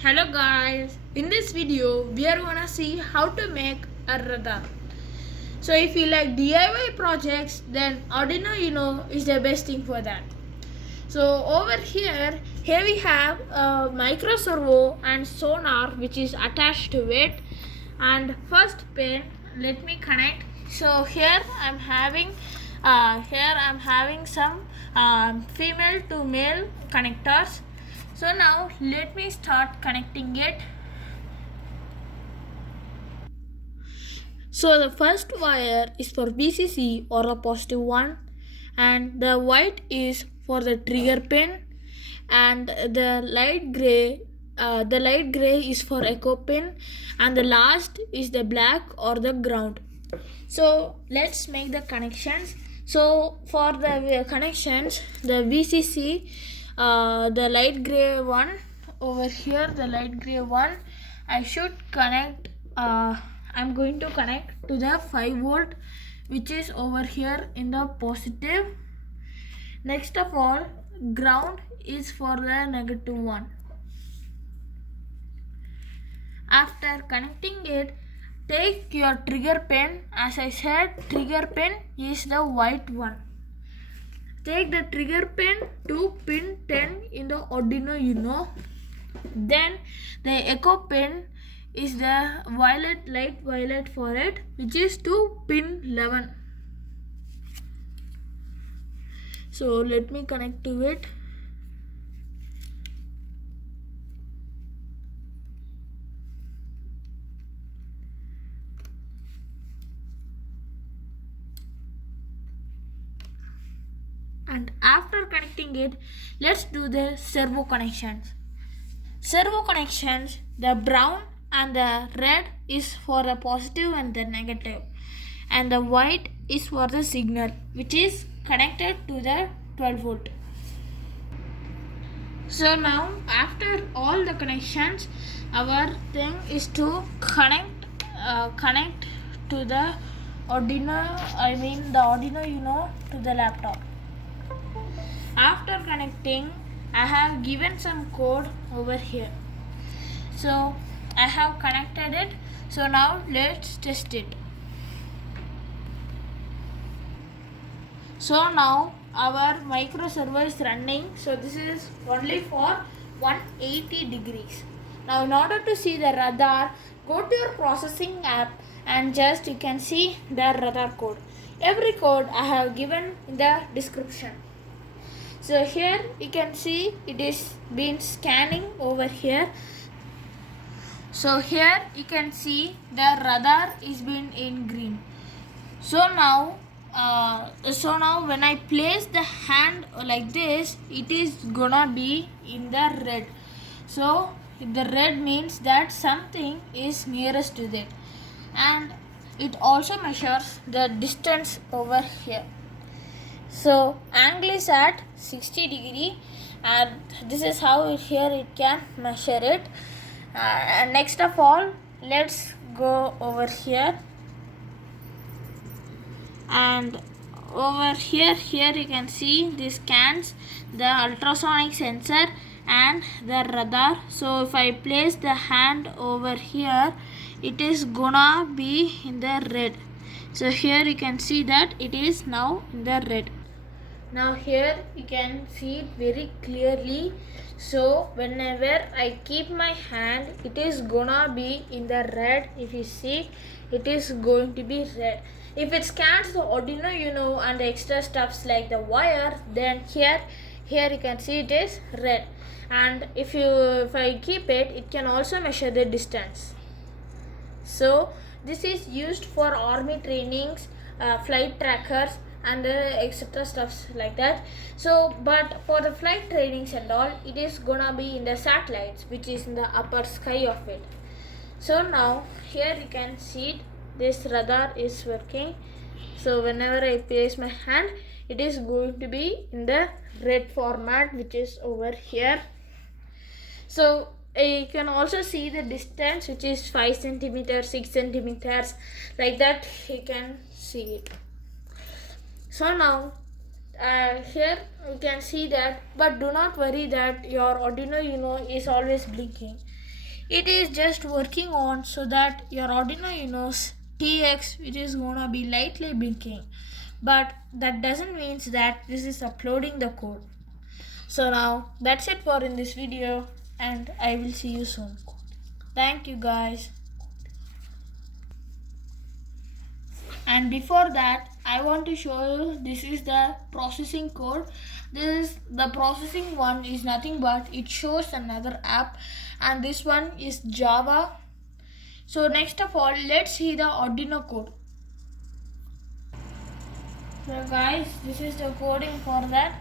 Hello guys, in this video we are gonna see how to make a radar. So if you like DIY projects, then Arduino is the best thing for that. So over here we have a micro servo and sonar which is attached to it. And first pin, let me connect. So here I'm having some female to male connectors. So now let me start connecting it. So the first wire is for VCC or the positive one, and the white is for the trigger pin, and the light gray is for echo pin, and the last is the black or the ground. So let's make the connections. So for the connections, the VCC, the light gray one over here, the light gray one, I should connect. I'm going to connect to the 5 volt, which is over here in the positive. Next of all, ground is for the negative one. After connecting it, take your trigger pin. As I said, trigger pin is the white one. Take the trigger pin to pin 10 in the Arduino. Then the echo pin is the light violet for it, which is to pin 11. So let me connect to it. And after connecting it, let's do the servo connections. Servo connections, the brown and the red is for the positive and the negative, and the white is for the signal, which is connected to the 12 volt. So now after all the connections, our thing is to connect to the Arduino to the laptop. After connecting, I have given some code over here. So I have connected it. So now let's test it. So now our micro servo is running. So this is only for 180 degrees. Now in order to see the radar, go to your processing app and just you can see the radar code. Every code I have given in the description. So here you can see it is been scanning over here. So here you can see the radar is been in green. So now when I place the hand like this, it is gonna be in the red. So the red means that something is nearest to it, and it also measures the distance over here. So angle is at 60 degree, and this is how here it can measure it. And next of all, let's go over here, and over here you can see this scans the ultrasonic sensor and the radar. So if I place the hand over here, it is gonna be in the red. So here you can see that it is now in the red. Now here you can see it very clearly. So whenever I keep my hand, it is gonna be in the red. If you see, it is going to be red. If it scans the Arduino and the extra stuffs like the wire, then here you can see it is red. And if I keep it, it can also measure the distance. So this is used for army trainings, flight trackers, and etc stuffs like that. So but for the flight trainings and all, it is gonna be in the satellites, which is in the upper sky of it. So now here you can see it, this radar is working. So whenever I place my hand, it is going to be in the red format, which is over here. So you can also see the distance, which is 5 centimeters, 6 centimeters, like that you can see it. So now here you can see that, but do not worry that your Arduino is always blinking. it is just working on so that your Arduino Uno's TX it is gonna be lightly blinking, but that doesn't mean that this is uploading the code. So now that's it for in this video, and I will see you soon. Thank you guys. And before that, I want to show you this is the processing code. This is the processing one is nothing but it shows another app, and this one is Java. So next of all, let's see the Arduino code. So guys, this is the coding for that.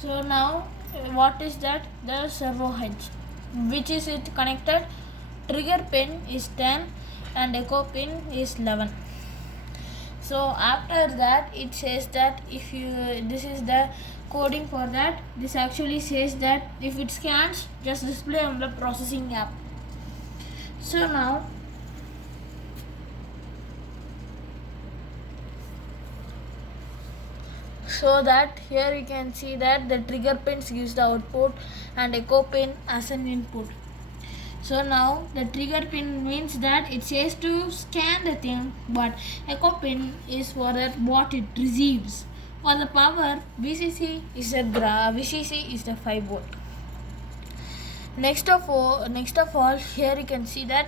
So now what is that? The servo heads, which is it connected. Trigger pin is 10 and echo pin is 11. So after that it says that if you this is the coding for that. This actually says that if it scans, just display on the processing app. So now so that here you can see that the trigger pins gives the output and echo pin as an input. So now the trigger pin means that it says to scan the thing, but echo pin is for that what it receives. For the power, VCC is the 5 volt. Next of all, here you can see that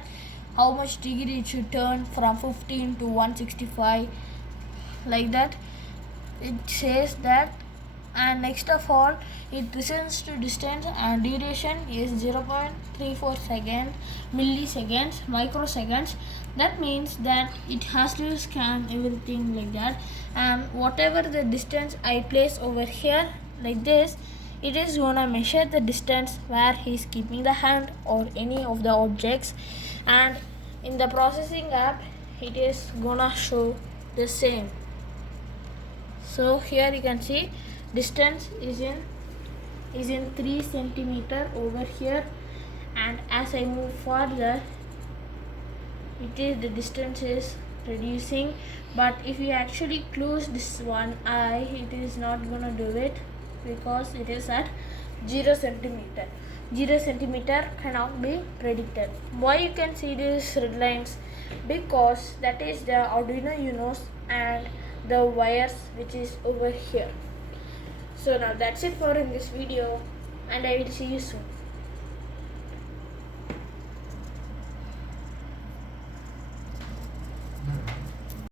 how much degree it should turn from 15 to 165, like that. It says that, and next of all it listens to distance and duration is 0.34 milliseconds microseconds. That means that it has to scan everything like that, and whatever the distance I place over here like this, it is gonna measure the distance where he's keeping the hand or any of the objects, and in the processing app it is gonna show the same. So here you can see distance is in 3 centimeter over here, and as I move further the distance is reducing. But if you actually close this one eye, it is not gonna do it because it is at 0 centimeter. 0 centimeter cannot be predicted. Why you can see these red lines? Because that is the Arduino Uno's and the wires which is over here. So now that's it for in this video, and I will see you soon.